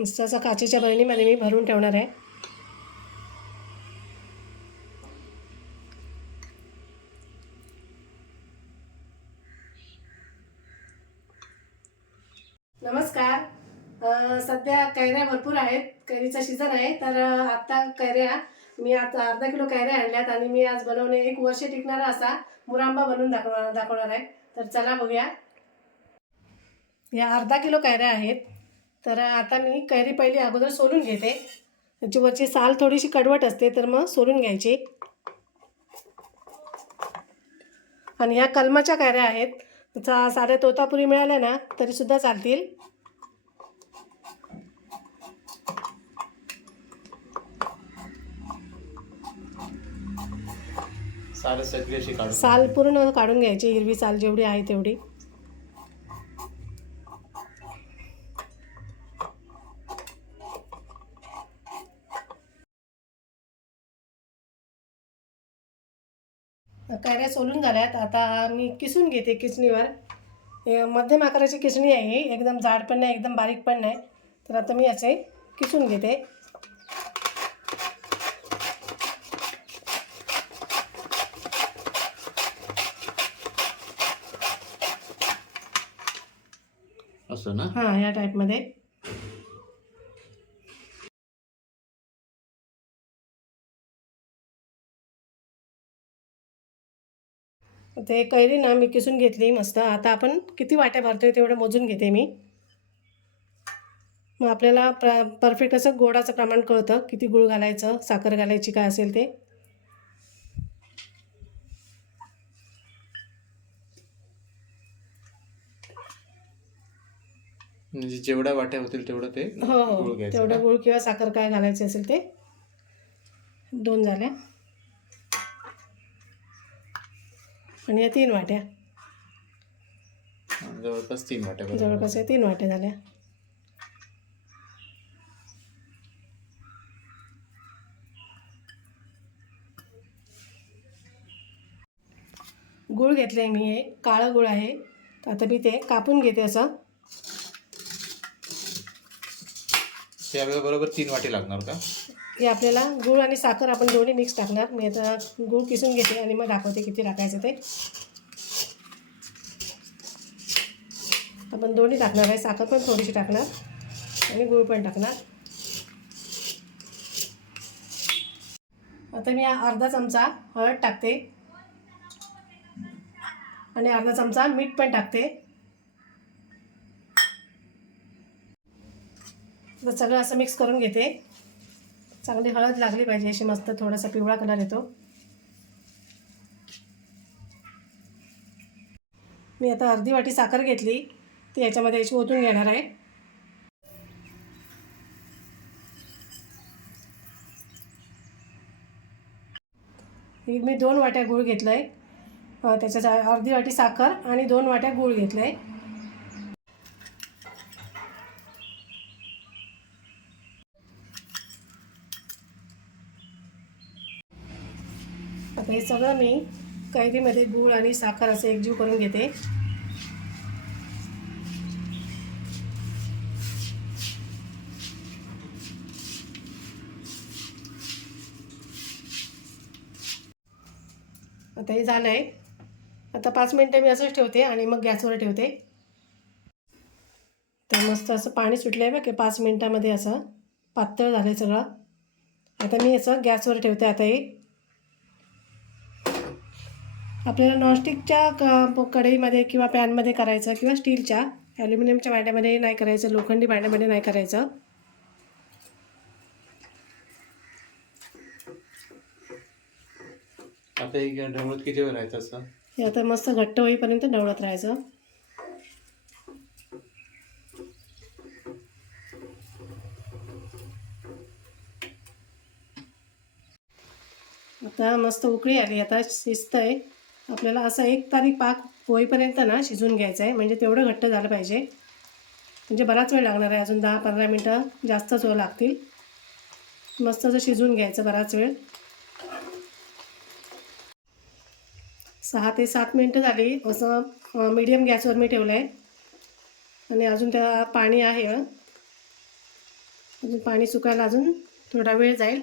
मिक्सरचा काचेच्या बरणीमध्ये मी भरून ठेवणार आहे. नमस्कार. सध्या कैऱ्या भरपूर आहेत, कैरीचा सीझन आहे. तर आता कैऱ्या मी आता अर्धा किलो कैऱ्या आणल्यात आणि मी आज बनवणे 1 वर्ष टिकणारा असा मुरांबा बनवून दाखवणार आहे. तर चला बघूया. या अर्धा किलो कैऱ्या आहेत. तर आता मी कैरी पहिली अगोदर सोलून घेते. त्याची वरची साल थोडीशी कडवट असते, तर मग सोलून घ्यायची. आणि ह्या कलमाच्या कैऱ्या आहेत. त्याचा साध्या तोतापुरी मिळाल्या ना तरीसुद्धा चालतील. साल पूर्ण काढून घ्यायची, हिरवी साल जेवढी आहे तेवढी. कैऱ्या सोलून झाल्यात. आता मी किसून घेते किसणीवर. मध्यम आकाराची किसणी आहे, एकदम जाड पण नाही एकदम बारीक पण नाही. तर आता मी असे किसून घेते. असं ना? हां, या टाईपमध्ये. ते कैरी ना मी किसून घेतली मस्त. आता आपण किती वाट्या भरतोय तेवढं मोजून घेते मी. मग आपल्याला परफेक्ट असं गोडाचं प्रमाण कळतं, किती गूळ घालायचं, साखर घालायची काय असेल ते. म्हणजे जेवढ्या वाट्या होतील तेवढं ते हो गूळ घ्यायचं. तेवढं गूळ किंवा साखर काय घालायचे असेल ते. 2 झाल्या. आणि या 3 वाट्या. जवळपास 3 वाट्या. जवळपास 3 वाट्या झाल्या. गूळ घेतलं आहे मी, हे काळं गूळ आहे. तर आता मी ते कापून घेते असं. त्यावेळेला बरोबर 3 वाटी लागणार का? हे आपल्याला गूळ आणि साखर आपण दोन्ही मिक्स टाकणार. मी आता गूळ किसून घेते आणि मग दाखवते किती टाकायचं ते. आपण दोन्ही टाकणार आहे, साखर पण थोडीशी टाकणार आणि गूळ पण टाकणार. आता मी अर्धा चमचा हळद टाकते आणि अर्धा चमचा मीठ पण टाकते. तर सगळं असं मिक्स करून घेते. चांगली हळद लागली पाहिजे, अशी मस्त थोडासा पिवळा कलर येतो. मी आता अर्धी वाटी साखर घेतली, ती याच्यामध्ये अशी ओतून घेणार आहे. मी 2 वाट्या गूळ घेतलं आहे. त्याच्यात अर्धी वाटी साखर आणि 2 वाट्या गूळ घेतलं आहे. आता हे सगळं मी कैरीमध्ये गूळ आणि साखर असं एकजीव करून घेते. आता हे झालं आहे. आता 5 मिनटं मी असंच ठेवते आणि मग गॅसवर ठेवते. तर मस्त असं पाणी सुटलं आहे बघ, 5 मिनटामध्ये असं पातळ झालं आहे सगळं. आता मी असं गॅसवर ठेवते. आता हे आपल्याला नॉनस्टिकच्या कढईमध्ये किंवा पॅनमध्ये करायचं किंवा स्टीलच्या, ॲल्युमिनियमच्या भांड्यामध्ये नाही करायचं, लोखंडी भांड्यामध्ये नाही करायचं. आता एक ढवळत किती वेळ राहायचं असं? हे आता मस्त घट्ट होईपर्यंत ढवळत राहायचं. आता मस्त उकळी आली, आता शिजतं आहे. आपल्याला असं 1 तारी पाक होईपर्यंत ना शिजून घ्यायचं आहे. म्हणजे तेवढं घट्ट झालं पाहिजे. म्हणजे बराच वेळ लागणार आहे, अजून 10-15 मिनटं जास्तच वेळ लागतील. मस्त असं शिजून घ्यायचं बराच वेळ. 6 ते 7 मिनटं झाली. असं मीडियम गॅसवर मी ठेवलं आहे आणि अजून त्या पाणी आहे. अजून पाणी सुकायला अजून थोडा वेळ जाईल.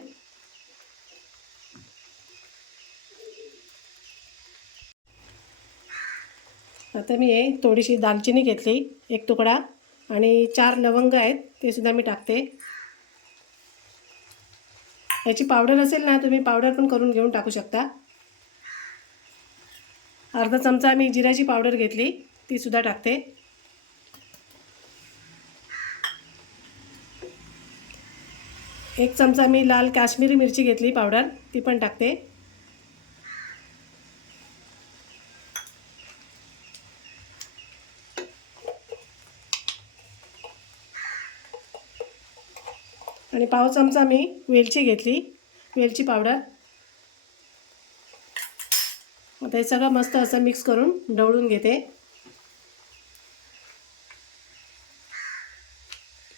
आता मी थोडीशी दालचिनी घेतली, एक तुकडा, आणि 4 लवंग आहेत, ते सुद्धा मी टाकते. याची पावडर असेल ना, तुम्ही पावडर पण करून घेऊन टाकू शकता. अर्धा चमचा मी जिऱ्याची पावडर घेतली, ती सुद्धा टाकते. एक चमचा मी लाल काश्मीरी मिरची घेतली पावडर, ती पण टाकते. आणि पाव चमचा मी वेलची घेतली, वेलची पावडर. आता हे सगळं मस्त असं मिक्स करून ढवळून घेते.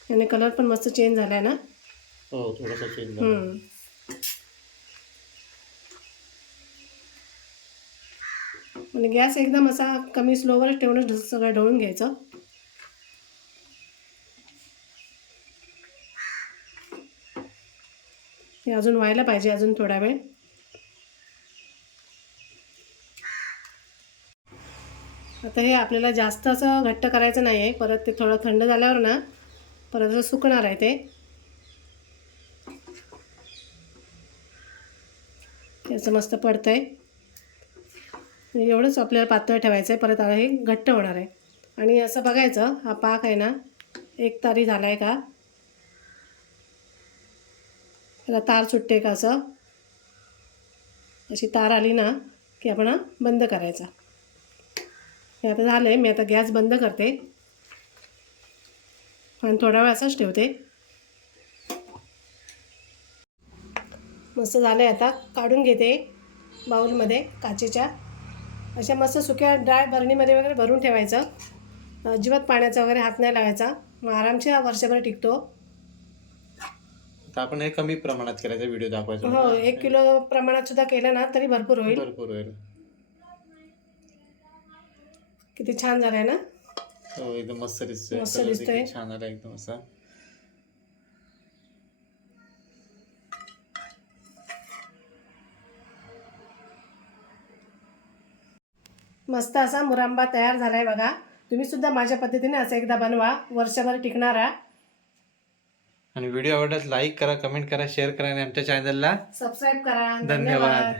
आणि कलर पण मस्त चेंज झाला आहे ना. हो, थोडासा चेंज झाला. आणि गॅस एकदम असा कमी स्लोवर ठेवून सगळं ढवळून घ्यायचं. हे अजून व्हायला पाहिजे, अजून थोडा वेळ. आता हे आपल्याला जास्त असं घट्ट करायचं नाही आहे, परत ते थोडं थंड झाल्यावर ना परत असं सुकणार आहे ते. असं मस्त पडतं आहे. एवढंच आपल्याला पातळ ठेवायचं आहे, परत आता हे घट्ट होणार आहे. आणि असं बघायचं, हा पाक आहे ना एक तारी झाला आहे का, त्याला तार सुटते का, असं अशी तार आली ना की आपण बंद करायचा. हे आता झालं आहे, मी आता गॅस बंद करते आणि थोडा वेळ असंच ठेवते. मस्त झालं आहे. आता काढून घेते बाउलमध्ये काचेच्या. अशा मस्त सुक्या ड्राय बरणीमध्ये वगैरे भरून ठेवायचं. अजिबात पाण्याचा वगैरे हात नाही लावायचा, मग आरामशीर वर्षभर टिकतो. आता आपण हे कमी प्रमाणात करायचा, व्हिडिओ दाखवायचा. हो, 1 किलो प्रमाणात सुद्धा केलं ना तरी भरपूर होईल. भरपूर होईल. किती छान झालं आहे ना. हो, एकदम मस्त दिसतोय. मस्त कलर दिसतोय. देखील छान आला एकदम असा. मस्त असा मुरांबा तयार झाला आहे बघा. तुम्ही सुद्धा माझ्या पद्धतीने असं एकदा बनवा, वर्षभर टिकणारा. आणि व्हिडिओ आवडल्यास लाईक करा, कमेंट करा, शेअर करा आणि आमच्या चॅनलला सबस्क्राईब करा. धन्यवाद.